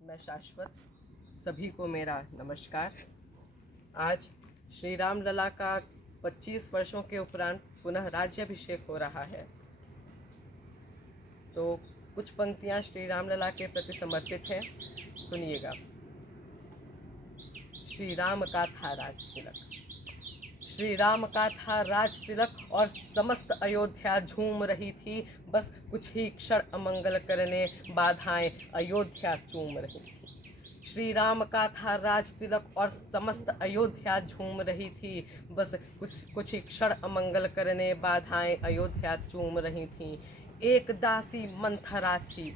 मैं शाश्वत, सभी को मेरा नमस्कार। आज श्री राम लला का 25 वर्षों के उपरांत पुनः राज्याभिषेक हो रहा है, तो कुछ पंक्तियाँ श्री राम लला के प्रति समर्पित हैं, सुनिएगा। श्री राम का था राज तिलक, श्री राम का था राज तिलक और समस्त अयोध्या झूम रही थी। बस कुछ ही क्षण अमंगल करने बाधाएं अयोध्या चूम रही थी। श्री राम का था राज तिलक और समस्त अयोध्या झूम रही थी। बस कुछ ही क्षण अमंगल करने बाधाएं अयोध्या चूम रही थी। एक दासी मंथरा थी,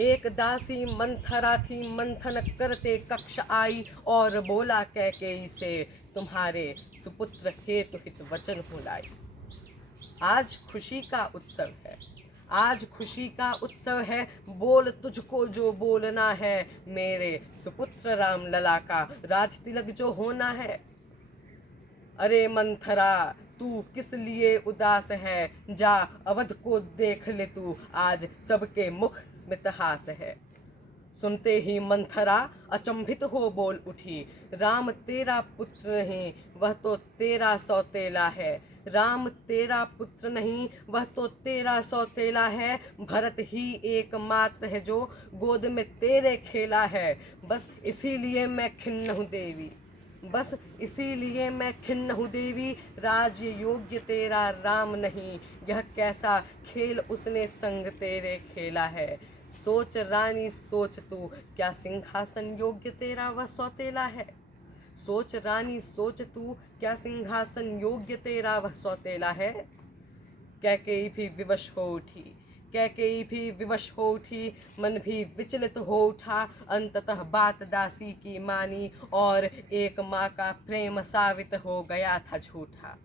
एक दासी मंथरा थी, मंथन करते कक्ष आई और बोला कैकेयी से, तुम्हारे सुपुत्र हेतु हित वचन हो लाई। आज खुशी का उत्सव है, आज खुशी का उत्सव है, बोल तुझको जो बोलना है, मेरे सुपुत्र राम लला का राज तिलक जो होना है। अरे मंथरा, तू किस लिए उदास है, जा अवध को देख ले तू, आज सबके मुख स्मितहास है। सुनते ही मंथरा अचंभित हो बोल उठी, राम तेरा पुत्र नहीं, वह तो तेरा सौतेला है। राम तेरा पुत्र नहीं, वह तो तेरा सौतेला है। भरत ही एकमात्र है जो गोद में तेरे खेला है। बस इसीलिए मैं खिन्न हूँ देवी, बस इसीलिए मैं खिन्न हूँ देवी। राज योग्य तेरा राम नहीं, यह कैसा खेल उसने संग तेरे खेला है। सोच रानी सोच तू, क्या सिंहासन योग्य तेरा वह सौतेला है। सोच रानी सोच तू, क्या सिंहासन योग्य तेरा वह सौतेला है। कैकेयी भी विवश हो उठी, कैकेयी भी विवश हो उठी, मन भी विचलित हो उठा। अंततः बात दासी की मानी और एक माँ का प्रेम साबित हो गया था झूठा।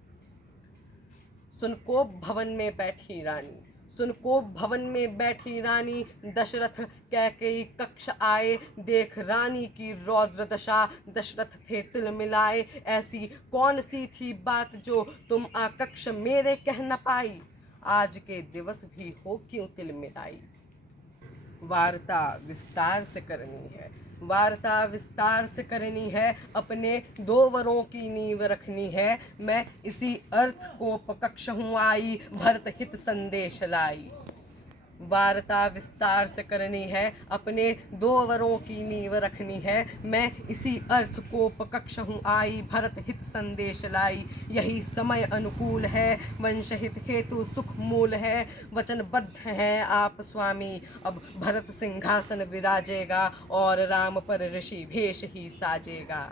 सुनको भवन में बैठी रानी, सुनको भवन में बैठी रानी, दशरथ कैकेयी कक्ष आए। देख रानी की रौद्र दशा, दशरथ थे तिल मिलाए। ऐसी कौन सी थी बात जो तुम आकक्ष मेरे कह न पाई, आज के दिवस भी हो क्यों तिल मिलाई। वार्ता विस्तार से करनी है, वार्ता विस्तार से करनी है, अपने दो वरों की नींव रखनी है। मैं इसी अर्थ को पकक्ष हूँ आई, भरत हित संदेश लाई। वार्ता विस्तार से करनी है, अपने दो वरों की नींव रखनी है। मैं इसी अर्थ को पकक्ष हूँ आई, भरत हित संदेश लाई। यही समय अनुकूल है, वंश हित हेतु सुख मूल है। वचनबद्ध हैं आप स्वामी, अब भरत सिंहासन विराजेगा और राम पर ऋषि भेष ही साजेगा।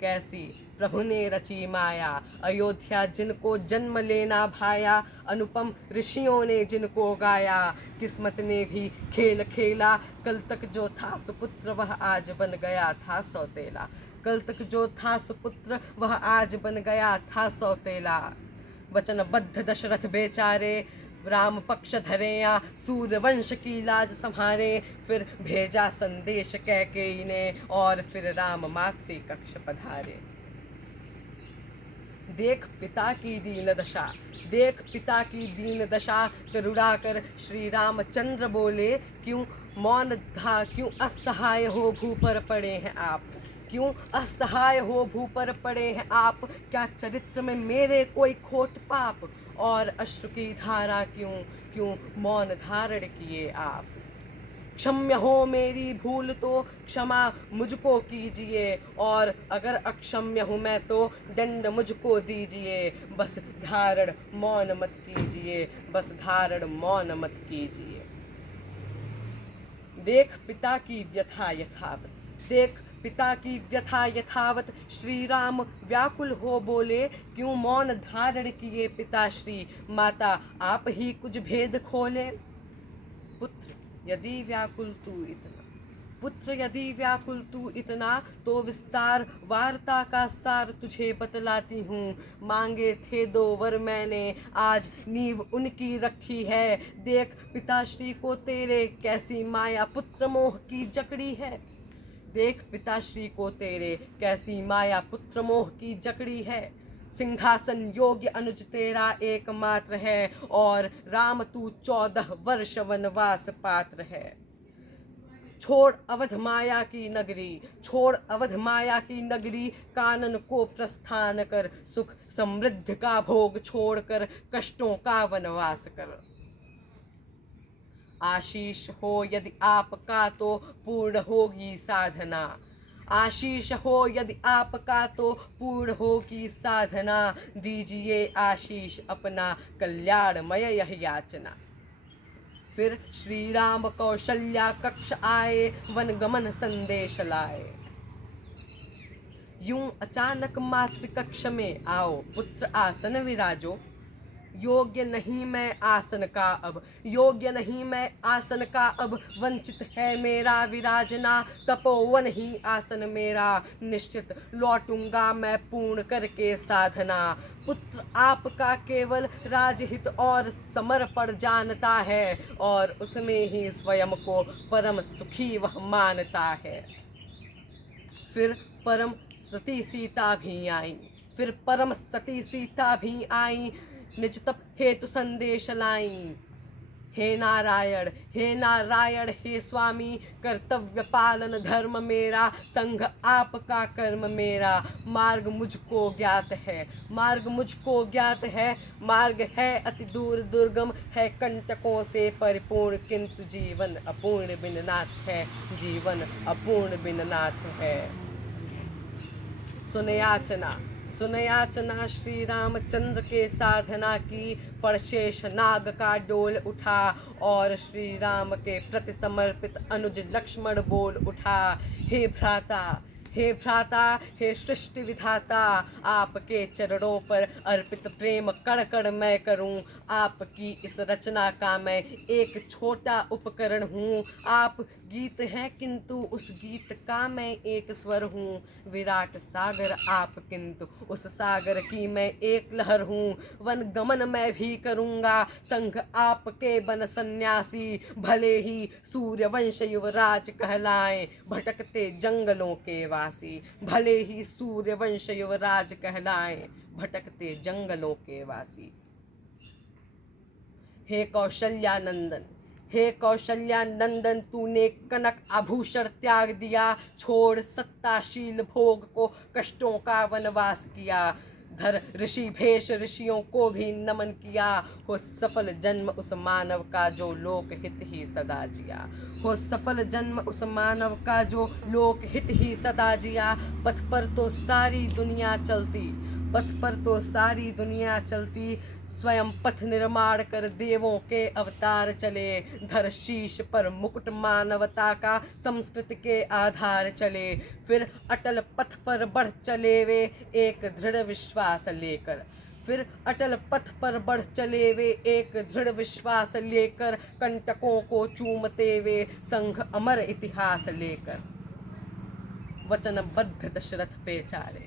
कैसी प्रभु ने रची माया, अयोध्या जिनको जन्म लेना भाया। अनुपम ऋषियों ने जिनको गाया, किस्मत ने भी खेल खेला। कल तक जो था सुपुत्र वह आज बन गया था सौतेला, कल तक जो था सुपुत्र वह आज बन गया था सौतेला। वचनबद्ध दशरथ बेचारे, राम पक्ष धरे या सूर्यवंश की लाज संहारे। फिर भेजा संदेश कैकेयी ने और फिर राम मातृ कक्ष पधारे। देख पिता की दीन दशा, देख पिता की दीन दशा, करुणा कर श्री रामचंद्र बोले, क्यों मौन था, क्यों असहाय हो भू पर पड़े हैं आप, क्यों असहाय हो भू पर पड़े हैं आप। क्या चरित्र में मेरे कोई खोट पाप, और अश्रु की धारा क्यों, क्यों मौन धारण किए आप। क्षम्य हो मेरी भूल तो क्षमा मुझको कीजिए, और अगर अक्षम्य हूँ मैं तो दंड मुझको दीजिए। बस धारण मौन मत कीजिए, बस धारण मौन मत कीजिए। देख पिता की व्यथा यथावत, देख पिता की व्यथा यथावत, श्री राम व्याकुल हो बोले, क्यों मौन धारण किए पिताश्री। माता आप ही कुछ भेद खोले। पुत्र यदि व्याकुल तू इतना, पुत्र यदि व्याकुल तू इतना, तो विस्तार वार्ता का सार तुझे बतलाती हूँ। मांगे थे दो वर मैंने, आज नींव उनकी रखी है। देख पिताश्री को तेरे कैसी माया पुत्र मोह की जकड़ी है, देख पिताश्री को तेरे कैसी माया पुत्र मोह की जकड़ी है। सिंहासन योग्य अनुज तेरा एकमात्र है, और राम तू 14 वर्ष वनवास पात्र है। छोड़ अवध माया की नगरी, छोड़ अवध माया की नगरी, कानन को प्रस्थान कर, सुख समृद्धि का भोग छोड़कर कष्टों का वनवास कर। आशीष हो यदि आपका तो पूर्ण होगी साधना, आशीष हो यदि आपका तो पूर्ण होगी साधना, दीजिए आशीष अपना कल्याणमय यह याचना। फिर श्री राम कौशल्या कक्ष आए, वन गमन संदेश लाए। यूं अचानक मातृकक्ष में आओ, पुत्र आसन विराजो, योग्य नहीं मैं आसन का अब, योग्य नहीं मैं आसन का अब, वंचित है मेरा विराजना, तपोवन ही आसन मेरा, निश्चित लौटूंगा मैं पूर्ण करके साधना। पुत्र आपका केवल राजहित और समर्पण जानता है, और उसमें ही स्वयं को परम सुखी वह मानता है। फिर परम सती सीता भी आई, फिर परम सती सीता भी आई, निज तप हेतु संदेश लाई। हे नारायण, हे नारायण, हे स्वामी, कर्तव्य पालन धर्म मेरा, संग आपका कर्म मेरा, मार्ग मुझको ज्ञात है, मार्ग मुझको ज्ञात है, मार्ग है अति दूर दुर्गम है, कंटकों से परिपूर्ण, किंतु जीवन अपूर्ण बिन नाथ है, जीवन अपूर्ण बिन नाथ है। सुनयाचना, सुनयाचना श्री रामचंद्र के साधना की, फणशेष नाग का डोल उठा, और श्री राम के प्रति समर्पित अनुज लक्ष्मण बोल उठा। हे भ्राता, हे भ्राता, हे सृष्टि विधाता, आपके चरणों पर अर्पित प्रेम कण कण मैं करूं, आपकी इस रचना का मैं एक छोटा उपकरण हूँ। आप गीत हैं किंतु उस गीत का मैं एक स्वर हूँ, विराट सागर आप किंतु उस सागर की मैं एक लहर हूँ। वन गमन मैं भी करूँगा, संग आपके बन सन्यासी, भले ही सूर्यवंश युवराज कहलाएं, भटकते जंगलों के वासी, भले ही सूर्यवंश युवराज कहलाएं, भटकते जंगलों के वासी। हे कौशल्यानंदन, हे कौशल्यानंदन, तूने कनक आभूषण त्याग दिया, छोड़ सत्ताशील भोग को, कष्टों का वनवास किया, धर ऋषि भेष ऋषियों को भी नमन किया, हो सफल जन्म उस मानव का जो लोक हित ही सदा जिया, हो सफल जन्म उस मानव का जो लोक हित ही सदा जिया। पथ पर तो सारी दुनिया चलती, पथ पर तो सारी दुनिया चलती, स्वयं पथ निर्माण कर देवों के अवतार चले, धर शीश पर मुकुट मानवता का, संस्कृति के आधार चले। फिर अटल पथ पर बढ़ चले वे एक दृढ़ विश्वास लेकर, फिर अटल पथ पर बढ़ चले वे एक दृढ़ विश्वास लेकर, कंटकों को चूमते वे संघ अमर इतिहास लेकर। वचनबद्ध दशरथ बेचारे,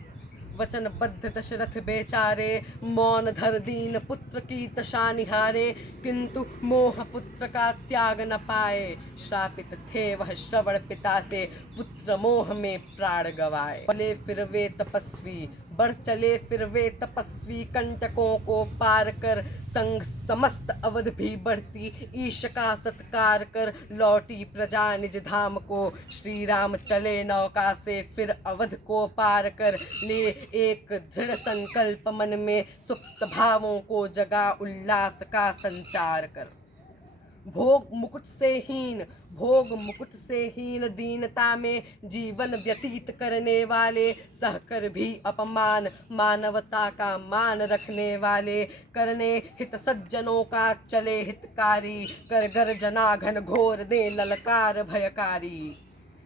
वचनबद्ध दशरथ बेचारे, मौन धर दीन पुत्र की दशा निहारे, किंतु मोह पुत्र का त्याग न पाए, श्रापित थे वह श्रवण पिता से, पुत्र मोह में प्राण गवाए। चले फिर वे तपस्वी, बढ़ चले फिर वे तपस्वी, कंटकों को पार कर, संग समस्त अवध भी बढ़ती, ईश का सत्कार कर, लौटी प्रजा निज धाम को, श्री राम चले नौका से फिर अवध को पार कर, ले एक दृढ़ संकल्प मन में, सुप्त भावों को जगा, उल्लास का संचार कर। भोग मुकुट से हीन, भोग मुकुट से हीन दीनता में जीवन व्यतीत करने वाले, सहकर भी अपमान, मानवता का मान रखने वाले, करने हित सज्जनों का चले हितकारी, कर गर्जना घन घोर दे ललकार भयकारी।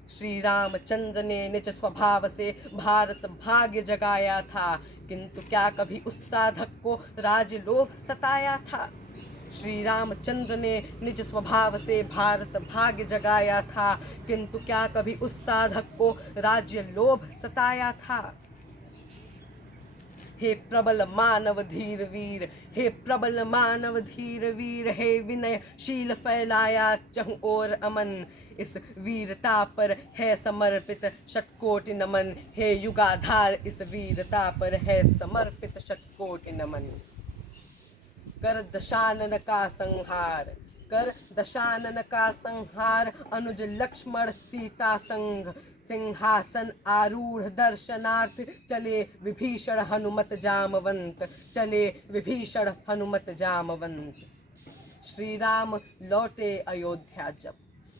श्री रामचंद्र ने निज स्वभाव से भारत भाग्य जगाया था, किंतु क्या कभी उस साधक को राजलोभ सताया था। श्री रामचंद्र ने निज स्वभाव से भारत भाग्य जगाया था, किंतु क्या कभी उस साधक को राज्य लोभ सताया था। हे प्रबल मानव धीर वीर, हे प्रबल मानव धीर वीर, हे विनयशील फैलाया चहुं ओर अमन, इस वीरता पर है समर्पित शतकोटि नमन, हे युगाधार इस वीरता पर है समर्पित शतकोटि नमन। कर दशानन का संहार, कर दशानन का संहार, अनुज लक्ष्मण सीता संग, सिंहासन आरूढ़ दर्शनार्थ, चले विभीषण हनुमत जामवंत, चले विभीषण हनुमत जामवंत। श्री राम लौटे अयोध्या जब,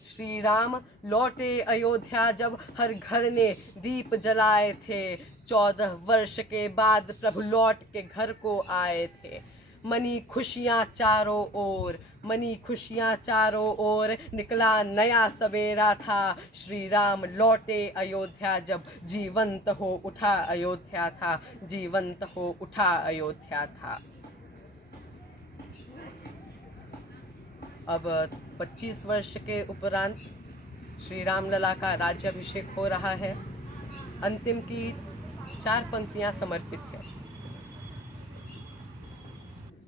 श्री राम लौटे अयोध्या जब, हर घर ने दीप जलाए थे, 14 वर्ष के बाद प्रभु लौट के घर को आए थे। मनी खुशियाँ चारों ओर, मनी खुशियाँ चारों ओर, निकला नया सवेरा था, श्री राम लौटे अयोध्या जब, जीवंत हो उठा अयोध्या था, जीवंत हो उठा अयोध्या था। अब 25 वर्ष के उपरांत श्री राम लला का राज्याभिषेक हो रहा है। अंतिम की 4 पंक्तियां समर्पित है।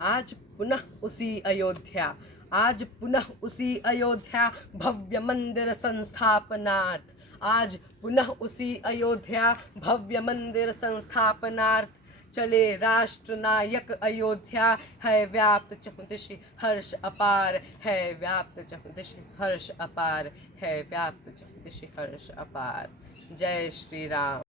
आज पुनः उसी अयोध्या, आज पुनः उसी अयोध्या, भव्य मंदिर संस्थापनार्थ, आज पुनः उसी अयोध्या, भव्य मंदिर संस्थापनार्थ, चले राष्ट्र नायक अयोध्या, है व्याप्त चहुदिशि हर्ष अपार, है व्याप्त चहुदिशि हर्ष अपार, है व्याप्त चहुदिशि हर्ष अपार। जय श्री राम।